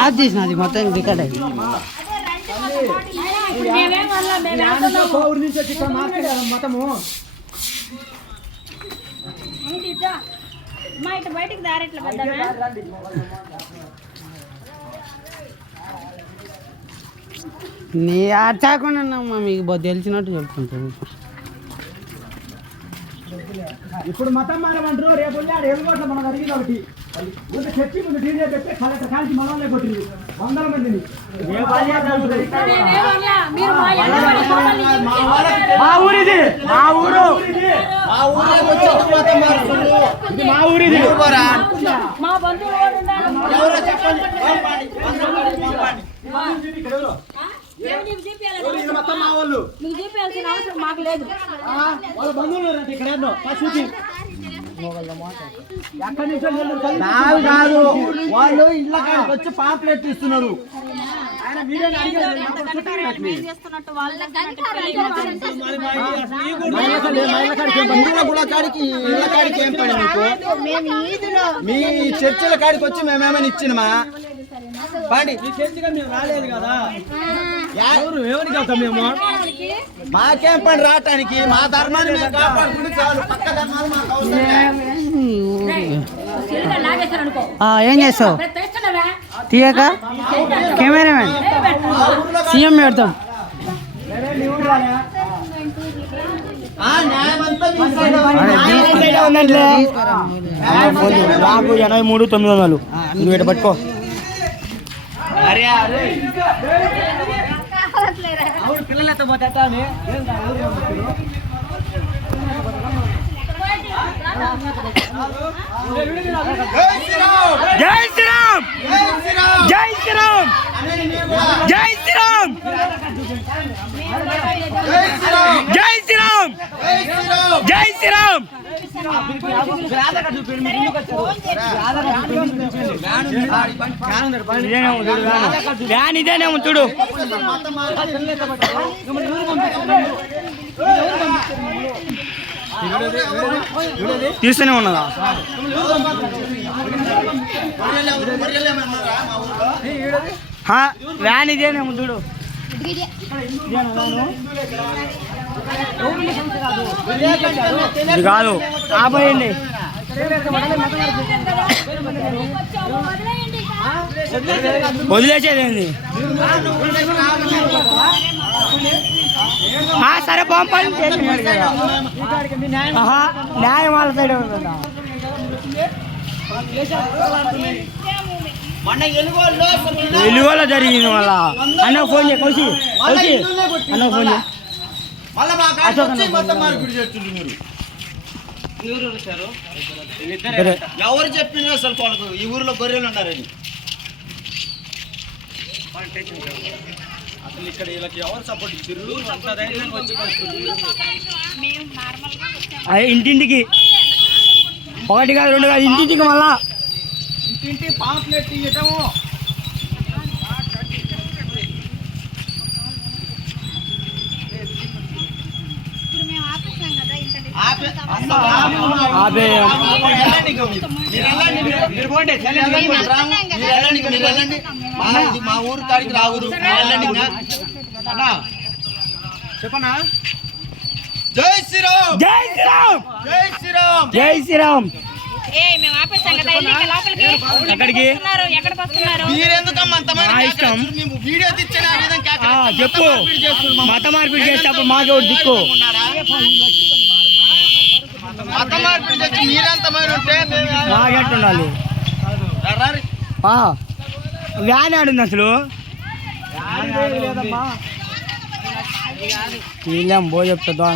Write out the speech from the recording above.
అది తీసినది మొత్తం రికార్డ్ అయింది. బయటకు దారెట్లా నీ ఆచాకుండా మీకు తెలిసినట్టు చెప్పుకుంటాను. ఇప్పుడు మతం మారమంటారు, రేపు ఎలుగోట్ల మనం అడిగింది ఒకటి ముందు చెప్పి ముందు డీజే పెట్టి కలెక్టర్ కాల్చి మనల్ని కొట్టింది 100 మందిని. మా ఊరిది, మా ఊరు, మా ఊరిది. మొత్తం మా వాళ్ళు చూపించాల్సిన అవసరం మాకు లేదు. వాళ్ళ బంధువులు ఇక్కడ కాదు, వాళ్ళు ఇళ్ళ కాడికి వచ్చి పాంప్లెట్ ఇస్తున్నారు. మీ చర్చిల కాడికి వచ్చి మేమేమైనా ఇచ్చినమా? రాలేదు కదా, ఎవరికి వెళ్తాం మేము? మాకేం పని రావటానికి? మా ధర్మాన్ని మేము కాపాడుకుంటే చాలు. పక్క ధర్మాలు మాకు అవసరం. ఏం చేస్తావు తీయక? కెమెరామెన్ సీఎం పెడతాం. నాకు 83,900 నువ్వు పట్టుకో. పిల్లలతో పోతే జై శ్రీరామ్, జై శ్రీరామ్, జై శ్రీరామ్, జై శ్రీరామ్, జై శ్రీరామ్. వ్యాన్ ఇదేనేమో చూడు. తీస్తూనే ఉన్నదా? వ్యాన్ ఇదేనేమో చూడు. ఇది కాదు, ఆపోయండి. వదిలేసేదేంది? సరే పంపాలి. న్యాయం వాళ్ళ సైడ్ ఉందా? ఎలుగోలో జరిగింది. మళ్ళా అన్న ఫోన్ చేయి, కౌశి అన్న ఫోన్ చేయి. ఎవరు చెప్పింది అసలు కొడుకు ఈ ఊర్లో గొర్రెలు ఉన్నారని? అసలు ఇక్కడ వీళ్ళకి ఎవరు సపోర్ట్ ఇచ్చారు? ఇంటింటికి ఒకటి కాదు, 2 కాదు, ఇంటింటికి మళ్ళా ఇంటింటి పాంప్లెట్ ఇవ్వటము. మా ఊరు కాడికి రావురు. చెప్పనా? జై శ్రీరామ్, జై శ్రీరామ్, జై శ్రీరామ్, జై శ్రీరామ్. ఎక్కడికి ఇష్టం చెప్పు. మత మార్పిడి చేసేటప్పుడు మాకు దిక్కు. మత మార్పిడి చేసి మీరంతమైన ఉంటే మాకెట్టుండాలి? వ్యాన్ ఆడింది అసలు. వీళ్ళేం బో చెప్తా.